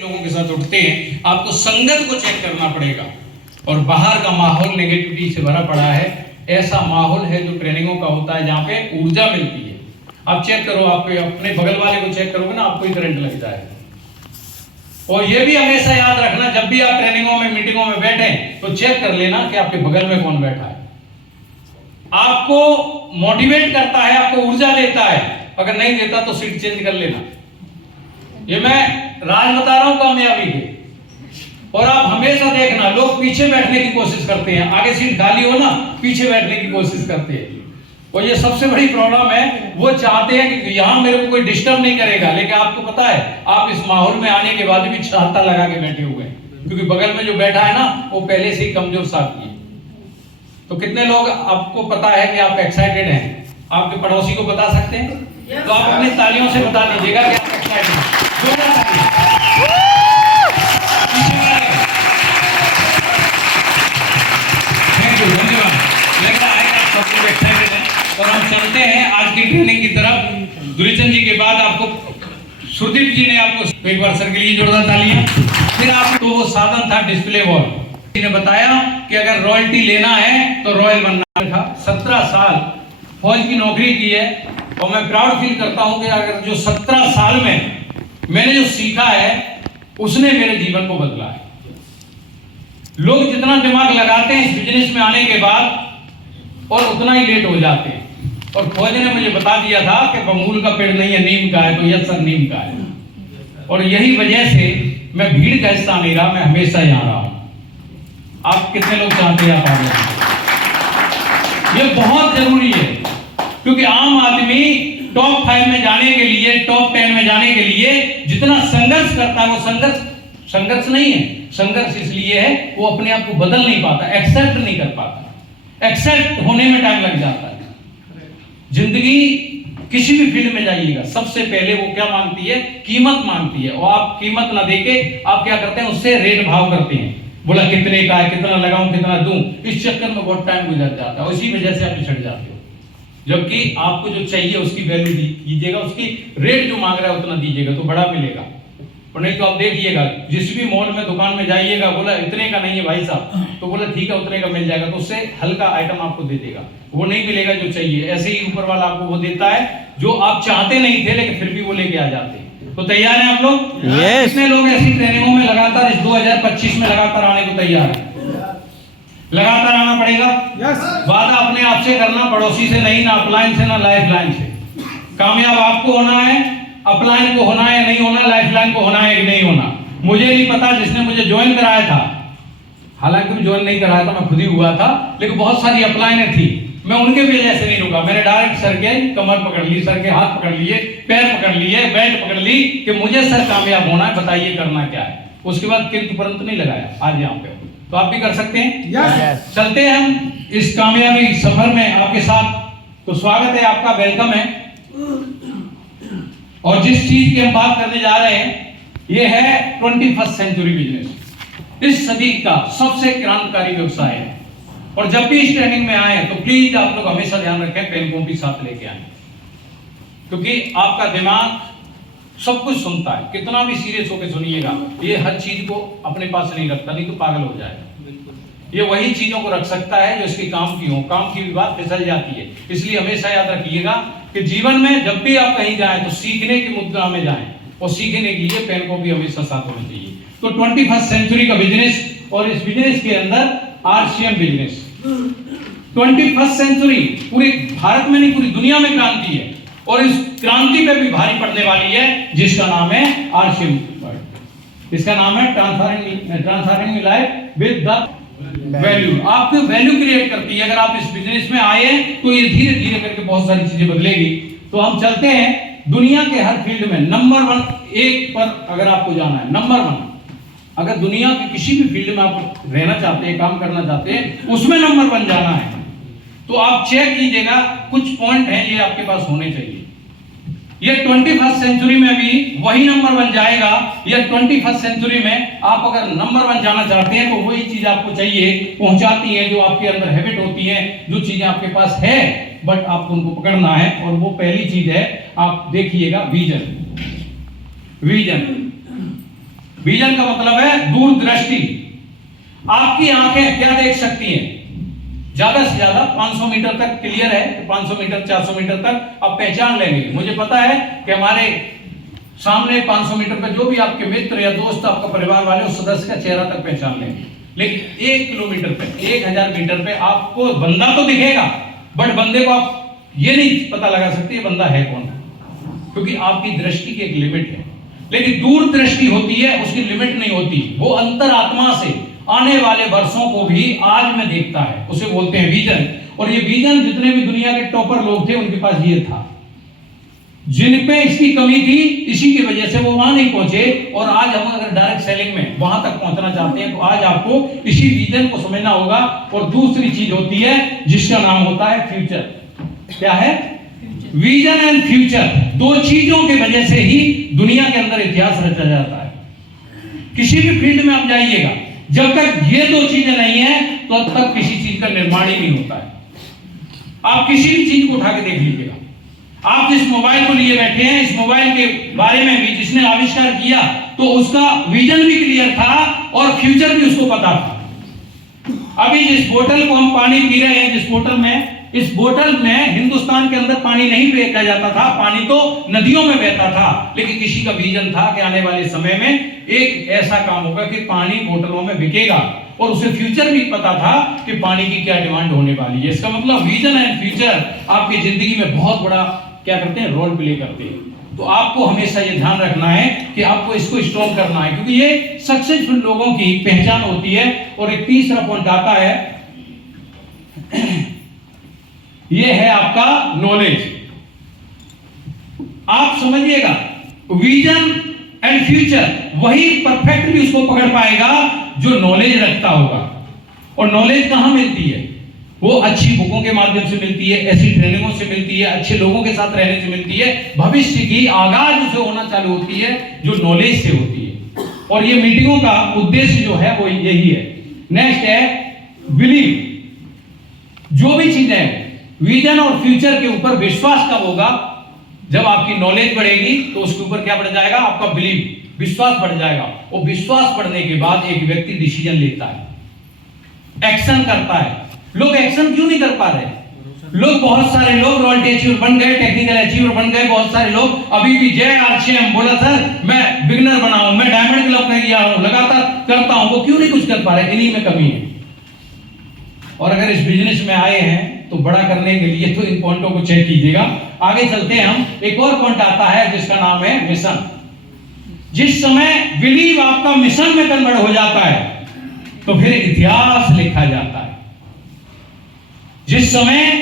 लोगों के साथ उठते हैं, आपको संगत को चेक करना पड़ेगा। और बाहर का माहौल नेगेटिविटी से भरा पड़ा है, ऐसा माहौल है जो ट्रेनिंगों का होता है जहाँ पे ऊर्जा मिलती है। आप चेक करो, आप अपने बगल वाले को चेक करोगे ना, आपको ही करंट लग जाएगा। और ये भी हमेशा याद रखना, जब भी आप ट्रेनिंगों में मीटिंगों में बैठे तो चेक कर लेना कि आपके बगल में कौन बैठा है। आपको मोटिवेट करता है, आपको ऊर्जा देता है, अगर नहीं देता तो सीट चेंज कर लेना। ये मैं राज बता रहा हूं कामयाबी के। और आप हमेशा देखना, लोग पीछे बैठने की कोशिश करते हैं, आगे सीट खाली हो ना पीछे बैठने की कोशिश करते हैं। और ये सबसे बड़ी प्रॉब्लम है, वो चाहते हैं कि यहां मेरे को कोई डिस्टर्ब नहीं करेगा, लेकिन आपको पता है आप इस माहौल में आने के बाद भी छाता लगा के बैठे हुए हैं, क्योंकि बगल में जो बैठा है ना वो पहले से ही कमजोर साथी है। तो कितने लोग आपको पता है कि आप एक्साइटेड हैं? आपके पड़ोसी को बता सकते हैं? तो आप अपनी तालियों से बता दीजिएगा कि आप एक्साइटेड हैं। थैंक यू, धन्यवाद। लग रहा है आप सब लोग एक्साइटेड हैं। और हम चलते हैं आज की ट्रेनिंग की तरफ। दुरीचंद जी के बाद आपको सुदीप जी ने आपको एक बार सर के लिए जोरदार तालियां। फिर आपको वो साधन था डिस्प्ले वॉल। ने बताया कि अगर रॉयल्टी लेना है तो रॉयल बनना था। 17 साल फौज की नौकरी की है और मैं प्राउड फील करता हूं कि अगर जो 17 साल में मैंने जो सीखा है उसने मेरे जीवन को बदला है। लोग जितना दिमाग लगाते हैं इस बिजनेस में आने के बाद और उतना ही लेट हो जाते हैं। और फौज ने मुझे बता दिया था कि बमूल का पेड़ नहीं है, नीम का है, तो यस सर नीम का है। और यही वजह से मैं भीड़ का हिस्सा नहीं रहा, मैं हमेशा यहाँ रहा हूं। आप कितने लोग चाहते हैं आप आगे? ये बहुत जरूरी है, क्योंकि आम आदमी टॉप 5 में जाने के लिए, टॉप 10 में जाने के लिए जितना संघर्ष करता है, वो संघर्ष नहीं है। संघर्ष इसलिए है वो अपने आप को बदल नहीं पाता, एक्सेप्ट नहीं कर पाता। एक्सेप्ट होने में टाइम लग जाता है। जिंदगी किसी भी फील्ड में जाइएगा, सबसे पहले वो क्या मांगती है? कीमत मांगती है। और आप कीमत ना देके आप क्या करते हैं? उससे रेट भाव करते हैं। बोला कितने का है, कितना लगाऊं, कितना दूं, इस चक्कर में बहुत टाइम गुजर जाता है। उसी वजह से आप पिछड़ जाते हो। जबकि आपको जो चाहिए उसकी वैल्यू दीजिएगा, उसकी रेट जो मांग रहा है उतना दीजिएगा तो बड़ा मिलेगा। और नहीं तो आप देखिएगा, जिस भी मॉल में दुकान में जाइएगा, बोला इतने का नहीं है भाई साहब, तो बोला ठीक है उतने का मिल जाएगा, तो उससे हल्का आइटम आपको दे देगा, वो नहीं मिलेगा जो चाहिए। ऐसे ही ऊपर वाला आपको वो देता है जो आप चाहते नहीं थे, लेकिन फिर भी वो लेके आ जाते हैं। तो तैयार हैं आप लोग? कितने लोग ऐसी ट्रेनिंगों में लगातार इस 2025 में लगातार आने को तैयार है? लगातार आना पड़ेगा। वादा अपने आप से करना, पड़ोसी से नहीं, ना अपलाइन से ना लाइफ लाइन से। कामयाब आपको होना है, अपलाइन को होना है नहीं होना, लाइफ लाइन को होना है कि नहीं होना। मुझे नहीं पता, जिसने मुझे ज्वाइन कराया था, हालांकि मैं ज्वाइन नहीं कराया था, मैं खुद ही हुआ था, लेकिन बहुत सारी अपलाइनें थी, मैं उनके वजह से नहीं रुका। मैंने डायरेक्ट सर के कमर पकड़ ली, सर के हाथ पकड़ लिए, पैर पकड़ लिए, बेल्ट पकड़ ली कि मुझे सर कामयाब होना है, बताइए करना क्या है। उसके बाद किंतु परंतु नहीं लगाया आज यहाँ पे। तो आप भी कर सकते हैं। yes. चलते हैं हम इस कामयाबी सफर में आपके साथ। तो स्वागत है आपका, वेलकम है। और जिस चीज की हम बात करने जा रहे हैं ये है 21st सेंचुरी बिजनेस। इस सदी का सबसे क्रांतिकारी व्यवसाय है। और जब भी इस ट्रेनिंग में आए तो प्लीज आप लोग हमेशा ध्यान रखें, पेन कॉपी साथ लेके आए, क्योंकि आपका दिमाग सब कुछ सुनता है। कितना भी सीरियस होकर सुनिएगा, ये हर चीज को अपने पास नहीं रखता, नहीं तो पागल हो जाएगा। ये वही चीजों को रख सकता है जो इसके काम की हो। काम की भी बात फिसल जाती है। इसलिए हमेशा याद रखिएगा कि जीवन में जब भी आप कहीं जाएं तो सीखने की मुद्रा में जाएं, और सीखने के लिए पेन कॉपी हमेशा साथ होनी चाहिए। तो 21st सेंचुरी का बिजनेस, और इस बिजनेस के अंदर आरसीएम बिजनेस 21st सेंचुरी पूरे भारत में नहीं पूरी दुनिया में क्रांति है। और इस क्रांति पे भी भारी पड़ने वाली है, जिसका नाम है आरसीएम। इसका नाम है transforming life with the value. आपको वैल्यू क्रिएट करती है। अगर आप इस बिजनेस में आए तो ये धीरे धीरे करके बहुत सारी चीजें बदलेगी। तो हम चलते हैं दुनिया के हर फील्ड में नंबर 1 एक पर अगर आपको जाना है, नंबर 1 अगर दुनिया के किसी भी फील्ड में आप रहना चाहते हैं, काम करना चाहते हैं, उसमें नंबर 1 जाना है, तो आप चेक कीजिएगा, कुछ पॉइंट हैं ये आपके पास होने चाहिए। ये 21st सेंचुरी में भी वही नंबर 1 जाएगा। ये 21st सेंचुरी में आप अगर नंबर 1 जाना चाहते हैं तो वही चीज आपको चाहिए, पहुंचाती है, जो आपके अंदर हैबिट होती है, जो चीजें आपके पास है, बट आपको उनको पकड़ना है। और वो पहली चीज है, आप देखिएगा, विजन। विजन विजन का मतलब है दूरदृष्टि। आपकी आंखें क्या देख सकती हैं? ज्यादा से ज्यादा 500 मीटर तक क्लियर है, 500 मीटर 400 मीटर तक आप पहचान लेंगे। मुझे पता है कि हमारे सामने 500 मीटर पे जो भी आपके मित्र या दोस्त, आपका परिवार वाले, उस सदस्य का चेहरा तक पहचान लेंगे। लेकिन 1 किलोमीटर पे, 1000 मीटर पे आपको बंदा तो दिखेगा, बट बंदे को आप ये नहीं पता लगा सकते ये बंदा है कौन, क्योंकि आपकी दृष्टि की एक लिमिट है। लेकिन दूरदृष्टि होती है, उसकी लिमिट नहीं होती। वो अंतरात्मा से आने वाले वर्षों को भी आज में देखता है, उसे बोलते हैं विजन। और ये विजन जितने भी दुनिया के टॉपर लोग थे उनके पास ये था। जिन पे इसकी कमी थी, इसी की वजह से वो वहां नहीं पहुंचे। और आज हम अगर डायरेक्ट सेलिंग में वहां तक पहुंचना चाहते हैं तो आज आपको इसी विजन को समझना होगा। और दूसरी चीज होती है जिसका नाम होता है फ्यूचर। क्या है? Vision and future. दो चीजों की वजह से ही दुनिया के अंदर इतिहास रचा जाता है। किसी भी फील्ड में आप जाइएगा, जब तक ये दो चीजें नहीं है तो अब तक किसी चीज का निर्माण ही नहीं होता है। आप किसी भी चीज को उठा के देख लीजिएगा। आप जिस मोबाइल को लिए बैठे हैं, इस मोबाइल के बारे में भी जिसने आविष्कार किया तो उसका विजन भी क्लियर था और फ्यूचर भी उसको पता था। अभी जिस बोतल को हम पानी पी रहे हैं, जिस बोतल में, इस बोतल में हिंदुस्तान के अंदर पानी नहीं फेंका जाता था, पानी तो नदियों में बहता था। लेकिन किसी का विजन था कि आने वाले समय में एक ऐसा काम होगा कि पानी बोतलों में बिकेगा, और उसे फ्यूचर भी पता था कि पानी की क्या डिमांड होने वाली है। इसका मतलब विजन एंड फ्यूचर आपकी जिंदगी में बहुत बड़ा क्या करते हैं, रोल प्ले करते हैं। तो आपको हमेशा ये ध्यान रखना है कि आपको इसको स्ट्रॉन्ग करना है, क्योंकि ये सक्सेसफुल लोगों की पहचान होती है। और एक तीसरा पॉइंट आता है, ये है आपका नॉलेज। आप समझिएगा, विजन एंड फ्यूचर वही परफेक्टली उसको पकड़ पाएगा जो नॉलेज रखता होगा। और नॉलेज कहां मिलती है? वो अच्छी बुकों के माध्यम से मिलती है, ऐसी ट्रेनिंगों से मिलती है, अच्छे लोगों के साथ रहने से मिलती है। भविष्य की आगाज उसे होना चालू होती है जो नॉलेज से होती है। और ये मीटिंगों का उद्देश्य जो है वो यही है। नेक्स्ट है बिलीव। जो भी चीजें विजन और फ्यूचर के ऊपर विश्वास कब होगा? जब आपकी नॉलेज बढ़ेगी तो उसके ऊपर क्या बढ़ जाएगा? आपका बिलीव, विश्वास बढ़ जाएगा। और विश्वास बढ़ने के बाद एक व्यक्ति डिसीजन लेता है, एक्शन करता है। लोग एक्शन क्यों नहीं कर पा रहे? लोग, बहुत सारे लोग रॉयल्टी अचीवर बन गए, टेक्निकल अचीवर बन गए। बहुत सारे लोग अभी भी जय आरसीएम बोला सर मैं बिगिनर बना हूं, मैं डायमंड क्लब में गया हूं, लगातार करता हूं। वो क्यों नहीं कुछ कर पा रहे? इन्हीं में कमी है। और अगर इस बिजनेस में आए हैं तो बड़ा करने के लिए तो इन पॉइंटों को चेक कीजिएगा। आगे चलते हैं हम। एक और पॉइंट आता है जिसका नाम है मिशन। जिस समय बिलीव आपका मिशन में कन्वर्ट हो जाता है तो फिर इतिहास लिखा जाता है। जिस समय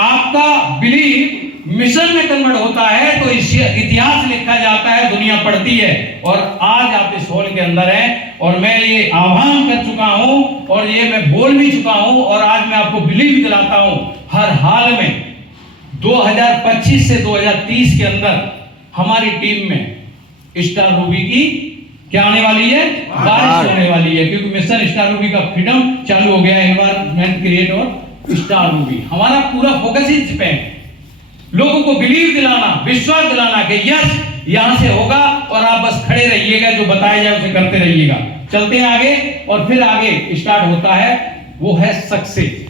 आपका बिलीव मिशन में कन्वर्ट होता है तो इतिहास लिखा जाता है, दुनिया पढ़ती है। और आज आप इस हॉल के अंदर हैं और मैं ये आह्वान कर चुका हूं और ये मैं बोल भी चुका हूं और आज मैं आपको बिलीव दिलाता हूं, हर हाल में 2025 से 2030 के अंदर हमारी टीम में स्टार रूबी की क्या आने वाली है? बारिश होने वाली है। क्योंकि मिशन स्टार रूबी का फ्रीडम चालू हो गया, एनवायरमेंट क्रिएट और स्टार रूबी। हमारा पूरा फोकस इस पे है, लोगों को बिलीव दिलाना, विश्वास दिलाना कि यस यहां से होगा और आप बस खड़े रहिएगा, जो बताया जाए उसे करते रहिएगा। चलते हैं आगे और फिर आगे स्टार्ट होता है, वो है सक्सेस।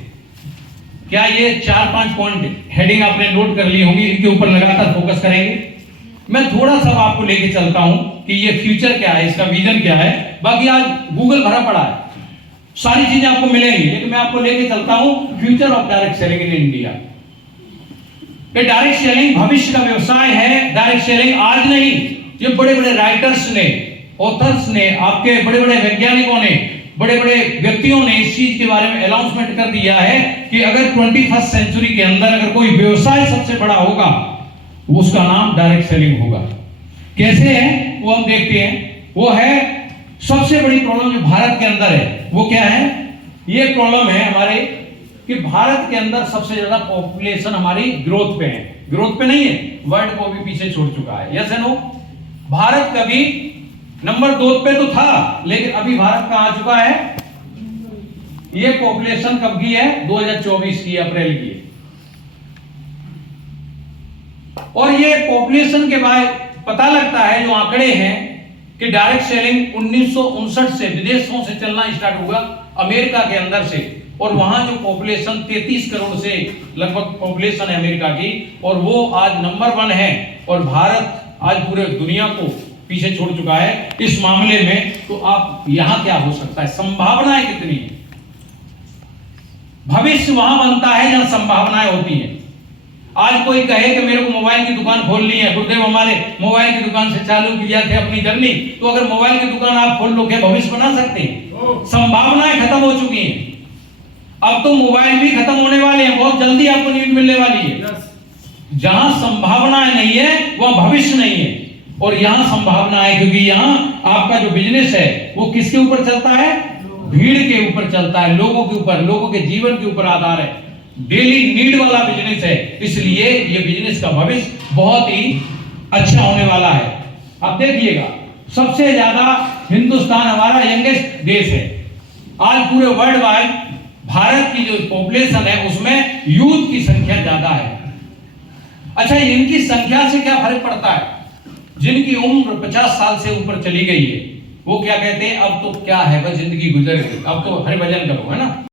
क्या ये 4-5 पॉइंट हेडिंग आपने नोट कर ली होंगी? इनके ऊपर लगातार फोकस करेंगे। मैं थोड़ा सा आपको लेके चलता हूं कि ये फ्यूचर क्या है, इसका विजन क्या है। बाकी आज गूगल भरा पड़ा है, सारी चीजें आपको मिलेंगी, लेकिन मैं आपको लेके चलता हूं future of direct selling in India. Direct selling भविष्य का व्यवसाय है। डायरेक्ट सेलिंग आज नहीं, ये बड़े बड़े राइटर्स ने, ऑथर्स ने, आपके बड़े बड़े वैज्ञानिकों ने, बड़े बड़े व्यक्तियों ने इस चीज के बारे में अनाउंसमेंट कर दिया है कि अगर 21st सेंचुरी के अंदर अगर कोई व्यवसाय सबसे बड़ा होगा उसका नाम डायरेक्ट सेलिंग होगा। कैसे है वो हम देखते हैं। वो है सबसे बड़ी प्रॉब्लम जो भारत के अंदर है वो क्या है? ये प्रॉब्लम है हमारे कि भारत के अंदर सबसे ज्यादा पॉपुलेशन हमारी ग्रोथ पे है। ग्रोथ पे नहीं है, वर्ल्ड को भी पीछे छोड़ चुका है। यस नो, भारत कभी नंबर 2 पे तो था, लेकिन अभी भारत कहां आ चुका है? ये पॉपुलेशन कब की है? 2024 की अप्रैल की। और ये पॉपुलेशन के बाद पता लगता है, जो आंकड़े हैं कि डायरेक्ट सेलिंग 1959 से विदेशों से चलना स्टार्ट हुआ, अमेरिका के अंदर से, और वहां जो पॉपुलेशन 33 करोड़ से लगभग पॉपुलेशन है अमेरिका की, और वो आज नंबर 1 है, और भारत आज पूरे दुनिया को पीछे छोड़ चुका है इस मामले में। तो आप यहां क्या हो सकता है, संभावनाएं कितनी है। भविष्य वहां बनता है जहां संभावनाएं होती हैं। आज कोई कहे कि मेरे को मोबाइल की दुकान खोलनी है, गुरुदेव हमारे मोबाइल की दुकान से चालू किया थे अपनी जर्नी, तो अगर मोबाइल की दुकान आप खोल लो, क्या भविष्य बना सकते हैं? संभावनाएं खत्म हो चुकी हैं। अब तो मोबाइल भी खत्म होने वाले हैं, बहुत जल्दी आपको नींद मिलने वाली है। जहां संभावनाएं नहीं है वह भविष्य नहीं है, और यहां संभावना है, क्योंकि यहां आपका जो बिजनेस है वो किसके ऊपर चलता है? भीड़ के ऊपर चलता है, लोगों के ऊपर, लोगों के जीवन के ऊपर आधार है, डेली नीड वाला बिजनेस है। इसलिए ये बिजनेस का भविष्य बहुत ही अच्छा होने वाला है। अब देखिएगा, सबसे ज्यादा हिंदुस्तान हमारा यंगेस्ट देश है। आज पूरे वर्ल्ड वाइड भारत की जो पॉपुलेशन है उसमें यूथ की संख्या ज्यादा है। अच्छा, इनकी संख्या से क्या फर्क पड़ता है? जिनकी उम्र 50 साल से ऊपर चली गई है वो क्या कहते हैं, अब तो क्या है, बस जिंदगी गुजर गई, अब तो हरिभजन करो, है ना।